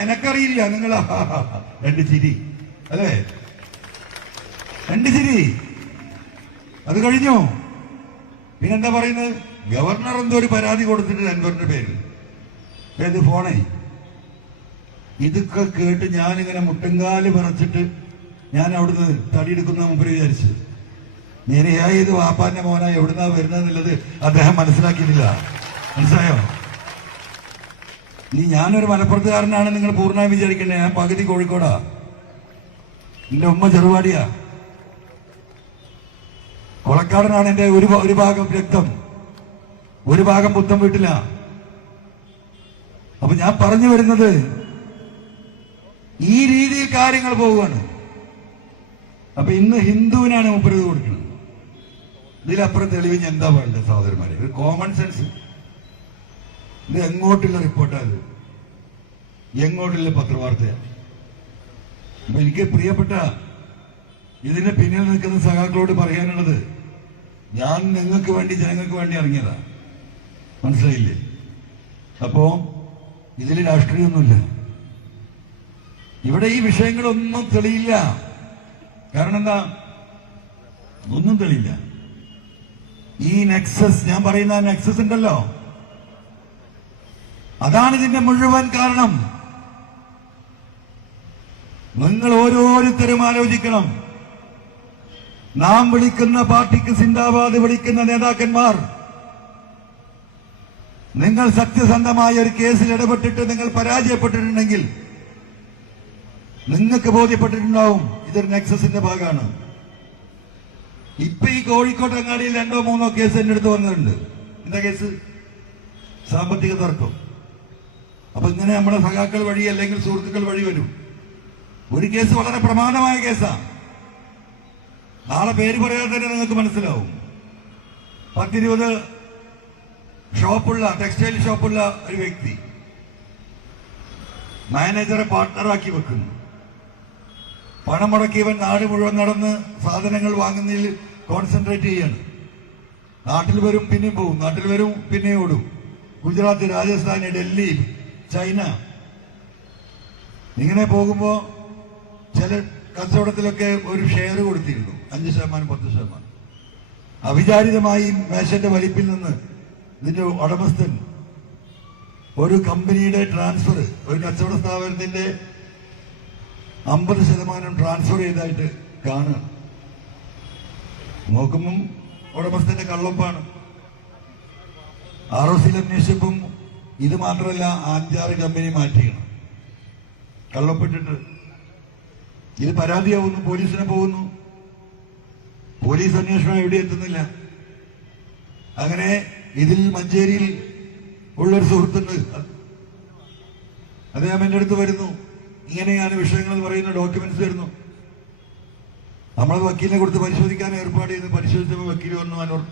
എനക്കറിയില്ല നിങ്ങൾ രണ്ട് ചിരി. അല്ലേ? രണ്ട് ചിരി. അത് കഴിഞ്ഞു? പിന്നെന്താ പറയുന്നത്? ഗവർണർ എന്തോ ഒരു പരാതി കൊടുത്തിട്ട് അൻവറിന്റെ പേരിൽ. ഏത് ഫോണേ? ഇതൊക്കെ കേട്ട് ഞാനിങ്ങനെ മുട്ടുംകാൽ പറച്ചിട്ട് ഞാൻ അവിടുന്ന് തടിയെടുക്കുന്ന മുമ്പ് വിചാരിച്ചു. നേരെയായി ഇത് വാപ്പാന്റെ മോനായി എവിടുന്നാ വരുന്നതെന്നുള്ളത് അദ്ദേഹം മനസ്സിലാക്കിയിട്ടില്ല. മനസ്സിലായോ? ഇനി ഞാനൊരു മലപ്പുറത്തുകാരനാണ് നിങ്ങൾ പൂർണമായി വിചാരിക്കണ്ടേ? ഞാൻ പകുതി കോഴിക്കോടാ. എന്റെ ഉമ്മ ചെറുപാടിയാ കൊളക്കാടനാണ് എന്റെ ഒരു ഒരു ഭാഗം രക്തം. ഒരു ഭാഗം പുത്തം വീട്ടില. അപ്പൊ ഞാൻ പറഞ്ഞു വരുന്നത് ഈ രീതിയിൽ കാര്യങ്ങൾ പോവുകയാണ്. അപ്പൊ ഇന്ന് ഹിന്ദുവിനാണ് മുപ്പത് കൊടുക്കുന്നത്. ഇതിലപ്പുറം തെളിവ് ഞാൻ എന്താ വേണ്ടത് സഹോദരന്മാരെ ഒരു കോമൺ സെൻസ് ഇത് എങ്ങോട്ടുള്ള റിപ്പോർട്ടാണ്? എങ്ങോട്ടുള്ള പത്രവാർത്തയാണ്? എനിക്ക് പ്രിയപ്പെട്ട ഇതിന് പിന്നിൽ നിൽക്കുന്ന സഖാക്കളോട് പറയാനുള്ളത് ഞാൻ നിങ്ങൾക്ക് വേണ്ടി ജനങ്ങൾക്ക് വേണ്ടി ഇറങ്ങിയതാ. മനസ്സിലായില്ലേ? അപ്പോ ഇതിൽ രാഷ്ട്രീയമൊന്നുമില്ല. ഇവിടെ ഈ വിഷയങ്ങളൊന്നും തെളിയില്ല. കാരണം എന്താ? ഒന്നും തെളിയില്ല. ഈ നെക്സസ് ഞാൻ പറയുന്ന നെക്സസ് ഉണ്ടല്ലോ? അതാണ് ഇതിന്റെ മുഴുവൻ കാരണം. നിങ്ങൾ ഓരോരുത്തരും ആലോചിക്കണം. നാം വിളിക്കുന്ന പാർട്ടിക്ക് സിന്ദാബാദ് വിളിക്കുന്ന നേതാക്കന്മാർ നിങ്ങൾ സത്യസന്ധമായ ഒരു കേസിൽ ഇടപെട്ടിട്ട് നിങ്ങൾ പരാജയപ്പെട്ടിട്ടുണ്ടെങ്കിൽ നിങ്ങൾക്ക് ബോധ്യപ്പെട്ടിട്ടുണ്ടാവും ഇതൊരു നെക്സസിന്റെ ഭാഗമാണ്. ഇപ്പൊ ഈ കോഴിക്കോട്ട് അങ്ങാടിയിൽ രണ്ടോ മൂന്നോ കേസ് എന്റെ അടുത്ത് വന്നിട്ടുണ്ട്. എന്താ കേസ്? സാമ്പത്തിക തർക്കം. അപ്പൊ ഇങ്ങനെ നമ്മുടെ സഖാക്കൾ വഴി അല്ലെങ്കിൽ സുഹൃത്തുക്കൾ വഴി വരും. ഒരു കേസ് വളരെ പ്രമാണമായ കേസാണ് നാളെ പേര് പറയാതെ തന്നെ നിങ്ങൾക്ക് മനസ്സിലാവും. പത്തിരുപത് ഷോപ്പുള്ള ടെക്സ്റ്റൈൽ ഷോപ്പുള്ള ഒരു വ്യക്തി മാനേജറെ പാർട്ട്ണറാക്കി വെക്കുന്നു. പണം മുടക്കിയവൻ നാട് മുഴുവൻ നടന്ന് സാധനങ്ങൾ വാങ്ങുന്നതിൽ കോൺസെൻട്രേറ്റ് ചെയ്യാണ്. നാട്ടിൽ വരും പിന്നെയും പോകും. നാട്ടിൽ വരും പിന്നെയും ഓടും. ഗുജറാത്ത് രാജസ്ഥാൻ ഡൽഹി ചൈന. ഇങ്ങനെ പോകുമ്പോ ചില കച്ചവടത്തിലൊക്കെ ഒരു ഷെയർ കൊടുത്തിരുന്നു. അഞ്ച് ശതമാനം പത്ത് ശതമാനം. അവിചാരിതമായി മേശന്റെ വലിപ്പിൽ നിന്ന് ഇതിന്റെ ഉടമസ്ഥൻ ഒരു കമ്പനിയുടെ ട്രാൻസ്ഫർ ഒരു കച്ചവട സ്ഥാപനത്തിന്റെ അമ്പത് ശതമാനം ട്രാൻസ്ഫർ ചെയ്തായിട്ട് കാണുക. നോക്കുമ്പം ഉടമസ്ഥന്റെ കള്ളപ്പാണ്. ആർ ഒ സിയിൽ അന്വേഷിച്ചപ്പം ഇത് മാത്രമല്ല അഞ്ചാറ് കമ്പനി മാറ്റിയാണ് കള്ളപ്പെട്ടിട്ട്. ഇത് പരാതിയാവുന്നു പോലീസിനെ പോകുന്നു. പോലീസ് അന്വേഷണം എവിടെ എത്തുന്നില്ല. അങ്ങനെ ഇതിൽ മഞ്ചേരിയിൽ ഉള്ളൊരു സുഹൃത്തുണ്ട്. അദ്ദേഹം എന്റെ അടുത്ത് വരുന്നു. ഇങ്ങനെയാണ് വിഷയങ്ങൾ പറയുന്ന ഡോക്യുമെന്റ്സ് വരുന്നു നമ്മൾ വക്കീലിനെ കൊടുത്ത് പരിശോധിക്കാൻ ഏർപ്പാട് ചെയ്ത് പരിശോധിച്ചപ്പോൾ വക്കീൽ വന്നു അനോർ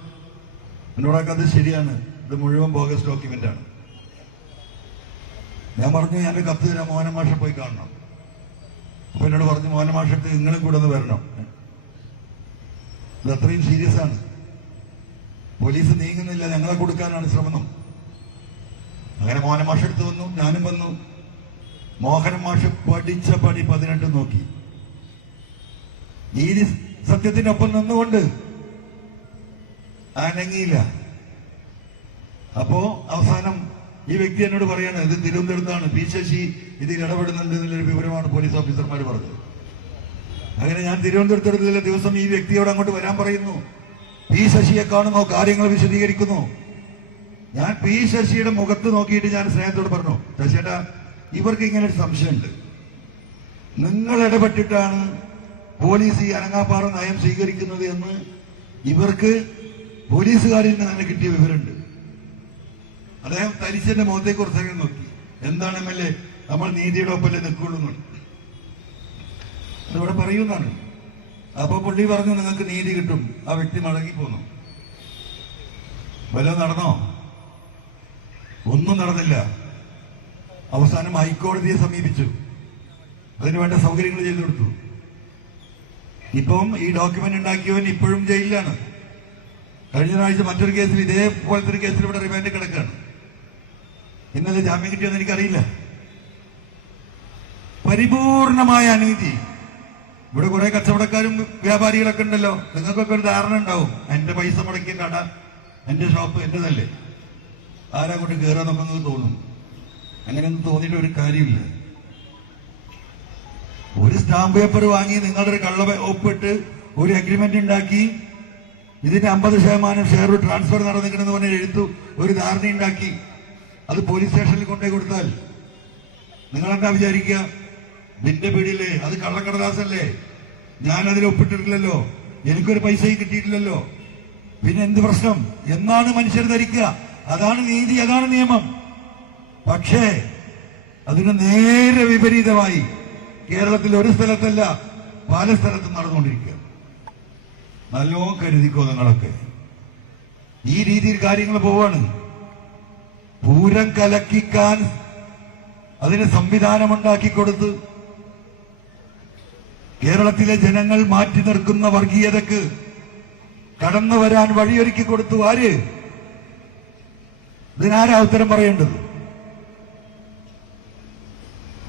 എന്നോടൊക്കെ ശരിയാണ്. ഇത് മുഴുവൻ ബോഗസ് ഡോക്യുമെന്റ് ആണ്. ഞാൻ പറഞ്ഞു ഞാൻ കത്ത് തരാം മോഹന പോയി കാണണം. അപ്പൊ എന്നോട് പറഞ്ഞു മോഹന മാഷത്ത് നിങ്ങളും കൂടെ ഒന്ന് വരണം. ഇത് അത്രയും സീരിയസ് ആണ്. പോലീസ് നീങ്ങുന്നില്ല ഞങ്ങളെ കൊടുക്കാനാണ് ശ്രമം. അങ്ങനെ മോഹന മാഷ എടുത്ത് വന്നു ഞാനും വന്നു. മോഹന മാഷ് പഠിച്ച പടി പതിനെട്ട് നോക്കി. നീതി സത്യത്തിനൊപ്പം നിന്നുകൊണ്ട് അനങ്ങിയില്ല. അപ്പോ അവസാനം ഈ വ്യക്തി എന്നോട് പറയാണ് ഇത് തിരുവനന്തപുരത്താണ്. പി ശശി ഇതിൽ ഇടപെടുന്നുണ്ട് എന്നുള്ളൊരു വിവരമാണ് പോലീസ് ഓഫീസർമാർ പറഞ്ഞത്. അങ്ങനെ ഞാൻ തിരുവനന്തപുരത്തുള്ള ദിവസം ഈ വ്യക്തിയോട് അങ്ങോട്ട് വരാൻ പറയുന്നു. പി ശശിയെ കാണുന്നു കാര്യങ്ങൾ വിശദീകരിക്കുന്നു. ഞാൻ പി ശശിയുടെ മുഖത്ത് നോക്കിയിട്ട് ഞാൻ സ്നേഹത്തോട് പറഞ്ഞു ശശിയേട്ടാ ഇവർക്ക് ഇങ്ങനെ ഒരു സംശയമുണ്ട്. നിങ്ങൾ ഇടപെട്ടിട്ടാണ് പോലീസ് ഈ അനങ്ങാപ്പാറ നയം സ്വീകരിക്കുന്നത് എന്ന് ഇവർക്ക് പോലീസുകാരിൽ നിന്ന് തന്നെ കിട്ടിയ വിവരമുണ്ട്. അദ്ദേഹം തരിശന്റെ മുഖത്തെ കുറിച്ചൊക്കെ നോക്കി. എന്താണ് എം എൽ എ? നമ്മൾ നീതിയുടെ ഒപ്പല്ലേ നിൽക്കുള്ളൂ. അതിവിടെ പറയുന്നതാണ്. അപ്പൊ പുള്ളി പറഞ്ഞു നിങ്ങൾക്ക് നീതി കിട്ടും. ആ വ്യക്തി മടങ്ങി പോന്നു. വല്ലതും നടന്നോ? ഒന്നും നടന്നില്ല. അവസാനം ഹൈക്കോടതിയെ സമീപിച്ചു. അതിനുവേണ്ട സൗകര്യങ്ങൾ ചെയ്തു കൊടുത്തു. ഇപ്പം ഈ ഡോക്യുമെന്റ് ഉണ്ടാക്കിയവൻ ഇപ്പോഴും ജയിലിലാണ്. കഴിഞ്ഞ ആഴ്ച മറ്റൊരു കേസിൽ ഇതേപോലത്തെ ഒരു കേസിൽ ഇവിടെ റിമാൻഡ് കിടക്കുകയാണ്. ഇന്നലെ ജാമ്യം കിട്ടിയെന്ന് എനിക്കറിയില്ല. പരിപൂർണമായ അനീതി. ഇവിടെ കുറെ കച്ചവടക്കാരും വ്യാപാരികളൊക്കെ ഉണ്ടല്ലോ. നിങ്ങൾക്കൊക്കെ ഒരു ധാരണ ഉണ്ടാവും. എന്റെ പൈസ മുടക്കിയ കട എന്റെ ഷോപ്പ് എന്റേതല്ലേ ആരാ കൊണ്ട് കയറാൻ നമുക്ക് തോന്നും. അങ്ങനെയൊന്നും തോന്നിയിട്ട് ഒരു കാര്യമില്ല. ഒരു സ്റ്റാമ്പ് പേപ്പർ വാങ്ങി നിങ്ങളുടെ ഒരു കള്ള ഒപ്പിട്ട് ഒരു അഗ്രിമെന്റ് ഉണ്ടാക്കി ഇതിന്റെ അമ്പത് ശതമാനം ഷെയർ ട്രാൻസ്ഫർ നടന്നിക്കണമെന്ന് പറഞ്ഞ് എഴുത്തു ഒരു ധാരണ ഉണ്ടാക്കി അത് പോലീസ് സ്റ്റേഷനിൽ കൊണ്ടേ കൊടുത്താൽ നിങ്ങൾ എന്താ വിചാരിക്കുക? നിന്റെ പിടിയില്ലേ അത് കള്ളക്കടദാസല്ലേ ഞാൻ അതിൽ ഒപ്പിട്ടിട്ടില്ലല്ലോ. എനിക്കൊരു പൈസയും കിട്ടിയിട്ടില്ലല്ലോ. പിന്നെ എന്ത് പ്രശ്നം? എന്നാണ് മനുഷ്യർ ധരിക്കുക? അതാണ് നീതി അതാണ് നിയമം. പക്ഷേ അതിന് നേരെ വിപരീതമായി കേരളത്തിൽ ഒരു സ്ഥലത്തല്ല പല സ്ഥലത്തും നടന്നുകൊണ്ടിരിക്കുക. നല്ലോ കരുതിക്കോ നിങ്ങളൊക്കെ. ഈ രീതിയിൽ കാര്യങ്ങൾ പോവാണ്. പൂരം കലക്കിക്കാൻ അതിന് സംവിധാനമുണ്ടാക്കി കൊടുത്ത് കേരളത്തിലെ ജനങ്ങൾ മാറ്റി നിർക്കുന്ന വർഗീയതക്ക് കടന്നു വരാൻ വഴിയൊരുക്കി കൊടുത്തു ആര്? ഇതിനാരാ ഉത്തരം പറയേണ്ടത്?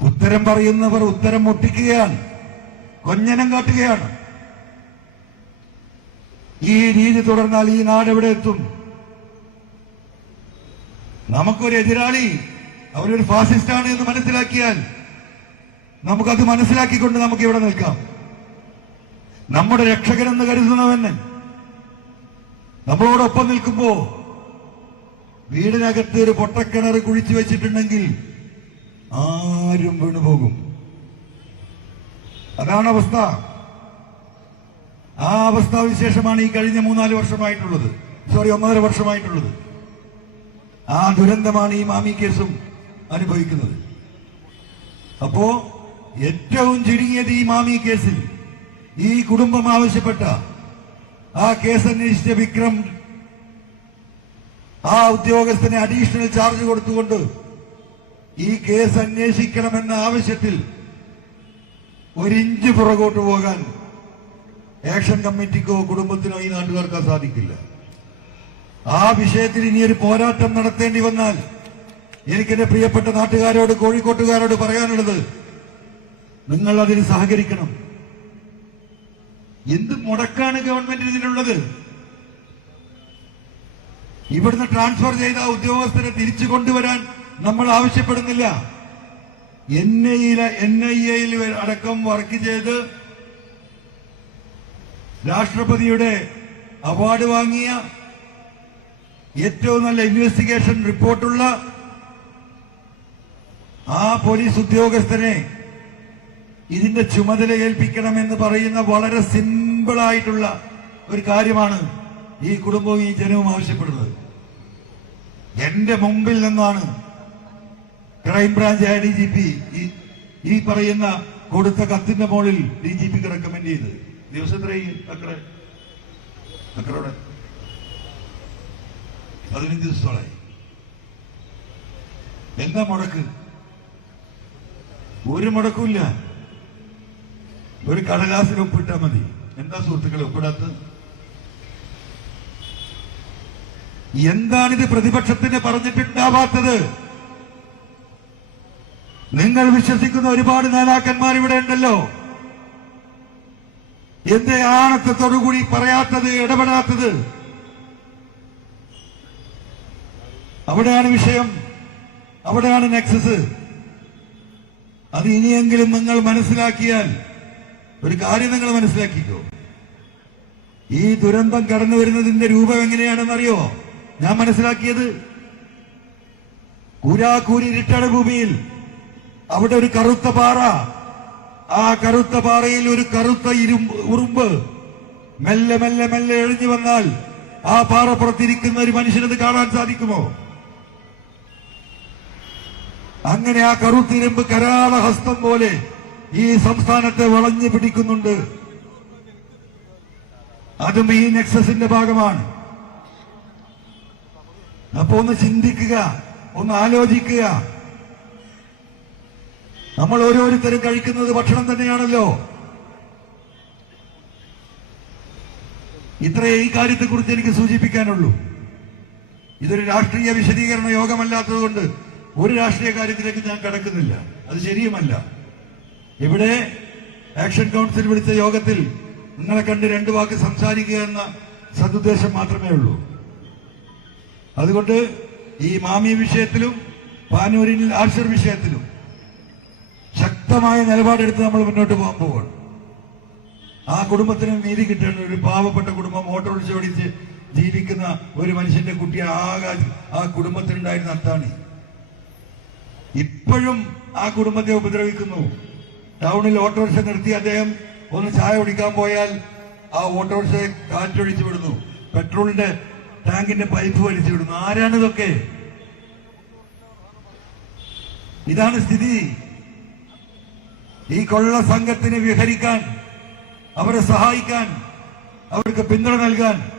ഉത്തരം പറയുന്നവർ ഉത്തരം മുട്ടിക്കുകയാണ്. കൊഞ്ഞനം കാട്ടുകയാണ്. ഈ രീതി തുടർന്നാൽ ഈ നാട് എവിടെ എത്തും? നമുക്കൊരു എതിരാളി അവരൊരു ഫാസിസ്റ്റാണ് എന്ന് മനസ്സിലാക്കിയാൽ നമുക്കത് മനസ്സിലാക്കിക്കൊണ്ട് നമുക്ക് ഇവിടെ നിൽക്കാം. നമ്മുടെ രക്ഷകനെന്ന് കരുതുന്നവന് നമ്മളോടൊപ്പം നിൽക്കുമ്പോ വീടിനകത്ത് ഒരു പൊട്ടക്കിണർ കുഴിച്ചു വെച്ചിട്ടുണ്ടെങ്കിൽ ആരും വീണുപോകും അതാണ് അവസ്ഥ. ആ അവസ്ഥ വിശേഷമാണ് ഈ കഴിഞ്ഞ മൂന്നാൽ വർഷമായിട്ടുള്ളത്. സോറി ഒന്നര വർഷമായിട്ടുള്ളത്. ആ ദുരന്തമാണ് ഈ മാമി കേസും അനുഭവിക്കുന്നത്. അപ്പോ ഏറ്റവും ചുരുങ്ങിയത് ഈ മാമി കേസിൽ ഈ കുടുംബം ആവശ്യപ്പെട്ട ആ കേസ് അന്വേഷിച്ച വിക്രം ആ ഉദ്യോഗസ്ഥനെ അഡീഷണൽ ചാർജ് കൊടുത്തുകൊണ്ട് ഈ കേസ് അന്വേഷിക്കണമെന്ന ആവശ്യത്തിൽ ഒരിഞ്ച് പുറകോട്ട് പോകാൻ ആക്ഷൻ കമ്മിറ്റിക്കോ കുടുംബത്തിനോ ഈ നാട്ടുകാർക്കാൻ സാധിക്കില്ല. ആ വിഷയത്തിൽ ഇനി ഒരു പോരാട്ടം നടത്തേണ്ടി വന്നാൽ എനിക്ക് എന്റെ പ്രിയപ്പെട്ട നാട്ടുകാരോട് കോഴിക്കോട്ടുകാരോട് പറയാനുള്ളത് നിങ്ങൾ അതിന് സഹകരിക്കണം. എന്ത് മുടക്കാണ് ഗവൺമെന്റ് ഇതിനുള്ളത്? ഇവിടുന്ന് ട്രാൻസ്ഫർ ചെയ്ത ഉദ്യോഗസ്ഥരെ തിരിച്ചു കൊണ്ടുവരാൻ നമ്മൾ ആവശ്യപ്പെടുന്നില്ല. എൻ ഐയിലെ എൻ ഐ എയിൽ അടക്കം വർക്ക് ചെയ്ത് രാഷ്ട്രപതിയുടെ അവാർഡ് വാങ്ങിയ ഏറ്റവും നല്ല ഇൻവെസ്റ്റിഗേഷൻ റിപ്പോർട്ടുള്ള ആ പോലീസ് ഉദ്യോഗസ്ഥനെ ഇതിന്റെ ചുമതല ഏൽപ്പിക്കണമെന്ന് പറയുന്ന വളരെ സിമ്പിളായിട്ടുള്ള ഒരു കാര്യമാണ് ഈ കുടുംബവും ഈ ജനവും ആവശ്യപ്പെടുന്നത്. എന്റെ മുമ്പിൽ നിന്നാണ് crime branch I D G P ഈ പറയുന്ന കൊടുത്ത കത്തിന്റെ മുകളിൽ ഡി ജി പിക്ക് റെക്കമെൻഡ് ചെയ്ത് ദിവസം എത്രയായി അക്കറെ അക്കറോടെ പതിനഞ്ച് ദിവസത്തോളായി. എന്താ മുടക്ക്? ഒരു മുടക്കില്ല ഒരു കടലാസിൽ ഒപ്പിട്ടാ മതി. എന്താ സുഹൃത്തുക്കളെ ഒപ്പിടാത്തത്? എന്താണിത് പ്രതിപക്ഷത്തിന് പറഞ്ഞിട്ടുണ്ടാവാത്തത്? നിങ്ങൾ വിശ്വസിക്കുന്ന ഒരുപാട് നേതാക്കന്മാർ ഇവിടെ ഉണ്ടല്ലോ. എന്റെ ആണത്തത്തോടുകൂടി പറയാത്തത് ഇടപെടാത്തത്? അവിടെയാണ് വിഷയം. അവിടെയാണ് നെക്സസ്. അത് ഇനിയെങ്കിലും നിങ്ങൾ മനസ്സിലാക്കിയാൽ ഒരു കാര്യം നിങ്ങൾ മനസ്സിലാക്കിക്കോ. ഈ ദുരന്തം കടന്നു വരുന്നതിന്റെ രൂപം എങ്ങനെയാണെന്നറിയോ ഞാൻ മനസ്സിലാക്കിയത് കൂരാക്കൂരി ഇരിട്ടട ഭൂമിയിൽ അവിടെ ഒരു കറുത്ത പാറ. ആ കറുത്ത പാറയിൽ ഒരു കറുത്ത ഇരുമ്പ് ഉറുമ്പ് മെല്ലെ മെല്ലെ മെല്ലെ എഴിഞ്ഞു വന്നാൽ ആ പാറപ്പുറത്തിരിക്കുന്ന ഒരു മനുഷ്യനത് കാണാൻ സാധിക്കുമോ? അങ്ങനെ ആ കറുത്തിരുമ്പ് കരാള ഹസ്തം പോലെ ഈ സംസ്ഥാനത്തെ വളഞ്ഞു പിടിക്കുന്നുണ്ട്. അതും ഈ നെക്സസിന്റെ ഭാഗമാണ്. അപ്പൊ ഒന്ന് ചിന്തിക്കുക ഒന്ന് ആലോചിക്കുക. നമ്മൾ ഓരോരുത്തരും കഴിക്കുന്നത് ഭക്ഷണം തന്നെയാണല്ലോ. ഇത്രയേ ഈ കാര്യത്തെക്കുറിച്ച് എനിക്ക് സൂചിപ്പിക്കാനുള്ളൂ. ഇതൊരു രാഷ്ട്രീയ വിശദീകരണ യോഗമല്ലാത്തതുകൊണ്ട് ഒരു രാഷ്ട്രീയ കാര്യത്തിലേക്ക് ഞാൻ കടക്കുന്നില്ല. അത് ശരിയുമല്ല. ഇവിടെ ആക്ഷൻ കൗൺസിൽ വിളിച്ച യോഗത്തിൽ നിങ്ങളെ കണ്ട് രണ്ടു വാക്ക് സംസാരിക്കുക എന്ന സതുദ്ദേശം മാത്രമേ ഉള്ളൂ. അതുകൊണ്ട് ഈ മാമി വിഷയത്തിലും പാനൂരിൽ ആർഷർ വിഷയത്തിലും ശക്തമായ നിലപാടെടുത്ത് നമ്മൾ മുന്നോട്ട് പോകാൻ പോവാണ്. ആ കുടുംബത്തിന് നീതി കിട്ടേണ്ട ഒരു പാവപ്പെട്ട കുടുംബം ഓട്ടോറിക്ഷ ഓടിച്ച് ജീവിക്കുന്ന ഒരു മനുഷ്യന്റെ കുട്ടിയെ ആകാശം ആ കുടുംബത്തിനുണ്ടായിരുന്ന അത്താണി. ഇപ്പോഴും ആ കുടുംബത്തെ ഉപദ്രവിക്കുന്നു. ടൗണിൽ ഓട്ടോറിക്ഷ നിർത്തി അദ്ദേഹം ഒന്ന് ചായ കുടിക്കാൻ പോയാൽ ആ ഓട്ടോറിക്ഷയെ കാറ്റൊഴിച്ചു വിടുന്നു. പെട്രോളിന്റെ ടാങ്കിന്റെ പൈപ്പ് വലിച്ചു വിടുന്നു. ആരാണിതൊക്കെ ഇതാണ് സ്ഥിതി. ഈ കൊള്ള സംഘത്തിന് വിഹരിക്കാൻ അവരെ സഹായിക്കാൻ അവർക്ക് പിന്തുണ നൽകാൻ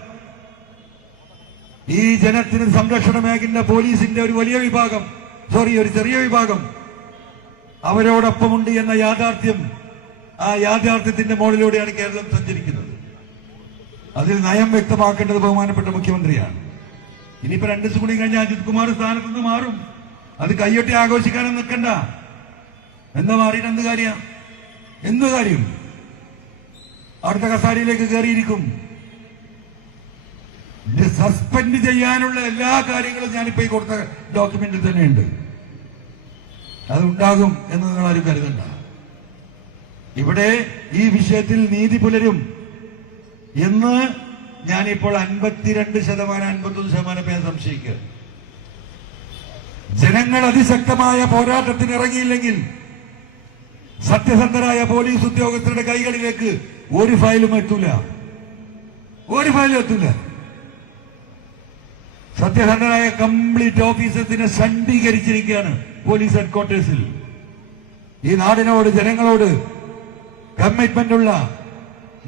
ഈ ജനത്തിന് സംരക്ഷണമേകുന്ന പോലീസിന്റെ ഒരു വലിയ വിഭാഗം സോറി ഒരു ചെറിയ വിഭാഗം. അവരോടൊപ്പമുണ്ട് എന്ന യാഥാർത്ഥ്യം ആ യാഥാർത്ഥ്യത്തിന്റെ മുകളിലൂടെയാണ് കേരളം സഞ്ചരിക്കുന്നത്. അതിൽ നയം വ്യക്തമാക്കേണ്ടത് ബഹുമാനപ്പെട്ട മുഖ്യമന്ത്രിയാണ്. ഇനിയിപ്പോ രണ്ടു ദിവസം കൂടി കഴിഞ്ഞാൽ അജിത് കുമാർ സ്ഥാനത്ത് നിന്ന് മാറും. അത് കയ്യൊട്ടി ആഘോഷിക്കാനും നിൽക്കണ്ട. എന്താ മാറിയിട്ട് എന്ത് കാര്യ? എന്ത് കാര്യം? അടുത്ത കസാരയിലേക്ക് കയറിയിരിക്കും. സസ്പെൻഡ് ചെയ്യാനുള്ള എല്ലാ കാര്യങ്ങളും ഞാനിപ്പോ ഈ കൊടുത്ത ഡോക്യുമെന്റിൽ തന്നെയുണ്ട്. അതുണ്ടാകും എന്ന് നിങ്ങൾ ആരും കരുതണ്ട. ഇവിടെ ഈ വിഷയത്തിൽ നീതി പുലരും. എന്ന് ഞാനിപ്പോൾ അൻപത്തിരണ്ട് ശതമാനം അൻപത്തൊന്ന് ശതമാനം പേര് സംശയിക്കുക. ജനങ്ങൾ അതിശക്തമായ പോരാട്ടത്തിന് ഇറങ്ങിയില്ലെങ്കിൽ സത്യസന്ധരായ പോലീസ് ഉദ്യോഗസ്ഥരുടെ കൈകളിലേക്ക് ഒരു ഫയലും എത്തൂല. ഒരു ഫയലും എത്തൂല. സത്യസന്ധരായ കംപ്ലീറ്റ് ഓഫീസത്തിനെ സണ്ഡീകരിച്ചിരിക്കുകയാണ് പോലീസ് ഹെഡ്ക്വാർട്ടേഴ്സിൽ. ഈ നാടിനോട് ജനങ്ങളോട് കമ്മിറ്റ്മെന്റ് ഉള്ള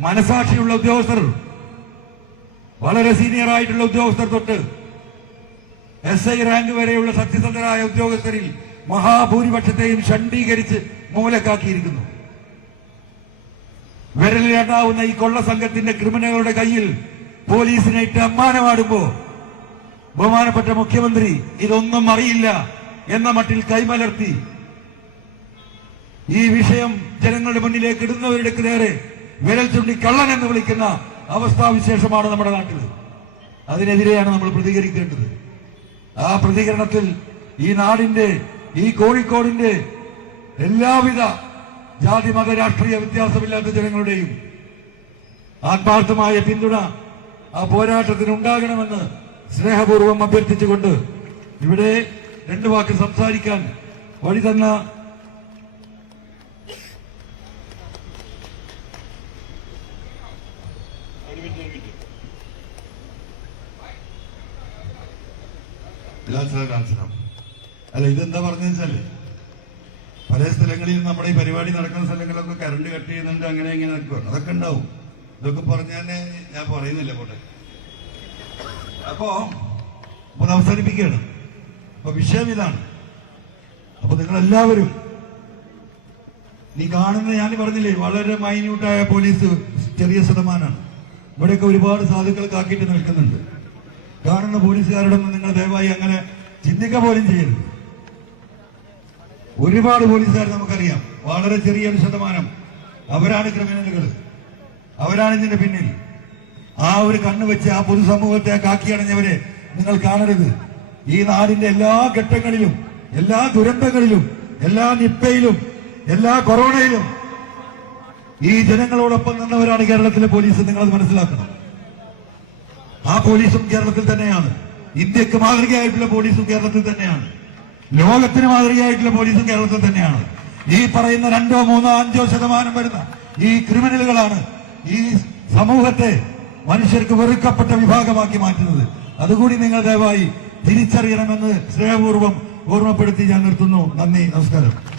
മനസാക്ഷിയുള്ള ഉദ്യോഗസ്ഥർ വളരെ സീനിയർ ആയിട്ടുള്ള ഉദ്യോഗസ്ഥർ തൊട്ട് എസ് ഐ റാങ്ക് വരെയുള്ള സത്യസന്ധരായ ഉദ്യോഗസ്ഥരിൽ മഹാഭൂരിപക്ഷത്തെയും ഷണ്ഡീകരിച്ച് മൂലക്കാക്കിയിരിക്കുന്നു. വിരലിലേണ്ടാവുന്ന ഈ കൊള്ള സംഘത്തിന്റെ ക്രിമിനലുകളുടെ കയ്യിൽ പോലീസിനെ ഇട്ട് അമ്മാനമാടുമ്പോ ബഹുമാനപ്പെട്ട മുഖ്യമന്ത്രി ഇതൊന്നും അറിയില്ല. എന്ന മട്ടിൽ കൈമലർത്തി ഈ വിഷയം ജനങ്ങളുടെ മുന്നിലേക്ക് ഇടുന്നവരുടെ നേരെ വിരൽ ചുണ്ടി കള്ളൻ എന്ന് വിളിക്കുന്ന അവസ്ഥാവിശേഷമാണ് നമ്മുടെ നാട്ടിൽ. അതിനെതിരെയാണ് നമ്മൾ പ്രതികരിക്കേണ്ടത്. ആ പ്രതികരണത്തിൽ ഈ നാടിന്റെ ഈ കോഴിക്കോടിന്റെ എല്ലാവിധ ജാതി മത രാഷ്ട്രീയ വ്യത്യാസമില്ലാത്ത ജനങ്ങളുടെയും ആത്മാർത്ഥമായ പിന്തുണ ആ പോരാട്ടത്തിന് ഉണ്ടാകണമെന്ന് സ്നേഹപൂർവം അഭ്യർത്ഥിച്ചുകൊണ്ട് ഇവിടെ രണ്ടു വാക്ക് സംസാരിക്കാൻ വഴി തന്ന അല്ല ഇതെന്താ പറഞ്ഞ വെച്ചാൽ പല സ്ഥലങ്ങളിൽ നമ്മുടെ ഈ പരിപാടി നടക്കുന്ന സ്ഥലങ്ങളിലൊക്കെ കറണ്ട് കട്ട് ചെയ്യുന്നുണ്ട് അങ്ങനെ ഇങ്ങനെ അതൊക്കെ ഉണ്ടാവും. ഇതൊക്കെ പറഞ്ഞാൽ ഞാൻ പറയുന്നില്ല പോട്ടെ. അപ്പോ അവസാനിപ്പിക്കണം അപ്പൊ വിഷയം ഇതാണ്. അപ്പൊ നിങ്ങൾ എല്ലാവരും നീ കാണുന്ന ഞാൻ പറഞ്ഞില്ലേ വളരെ മൈന്യൂട്ടായ പോലീസ് ചെറിയ ശതമാനമാണ് ഇവിടെയൊക്കെ ഒരുപാട് സാധുക്കൾ കാക്കിയിട്ട് നിൽക്കുന്നുണ്ട്. കാണുന്ന പോലീസുകാരോടൊന്നും നിങ്ങൾ ദയവായി അങ്ങനെ ചിന്തിക്ക പോലും ചെയ്യരുത്. ഒരുപാട് പോലീസുകാർ നമുക്കറിയാം വളരെ ചെറിയൊരു ശതമാനം അവരാണ് ക്രിമിനലുകൾ. അവരാണ് ഇതിന്റെ പിന്നിൽ. ആ ഒരു കണ്ണ് വെച്ച് ആ പൊതുസമൂഹത്തെ കാക്കിയടഞ്ഞവരെ നിങ്ങൾ കാണരുത്. ഈ നാടിന്റെ എല്ലാ ഘട്ടങ്ങളിലും എല്ലാ ദുരന്തങ്ങളിലും എല്ലാ നിപ്പയിലും എല്ലാ കൊറോണയിലും ഈ ജനങ്ങളോടൊപ്പം നിന്നവരാണ് കേരളത്തിലെ പോലീസ് നിങ്ങൾ അത് മനസ്സിലാക്കണം. ആ പോലീസും കേരളത്തിൽ തന്നെയാണ്. ഇന്ത്യയ്ക്ക് മാതൃകയായിട്ടുള്ള പോലീസും കേരളത്തിൽ തന്നെയാണ്. ലോകത്തിന് മാതൃകയായിട്ടുള്ള പോലീസും കേരളത്തിൽ തന്നെയാണ്. ഈ പറയുന്ന രണ്ടോ മൂന്നോ അഞ്ചോ ശതമാനം വരുന്ന ഈ ക്രിമിനലുകളാണ് ഈ സമൂഹത്തെ മനുഷ്യർക്ക് വെറുക്കപ്പെട്ട വിഭാഗമാക്കി മാറ്റുന്നത്. അതുകൂടി നിങ്ങൾ ദയവായി തിരിച്ചറിയണമെന്ന് സ്നേഹപൂർവം ഓർമ്മപ്പെടുത്തി ഞാൻ നിർത്തുന്നു. നന്ദി നമസ്കാരം.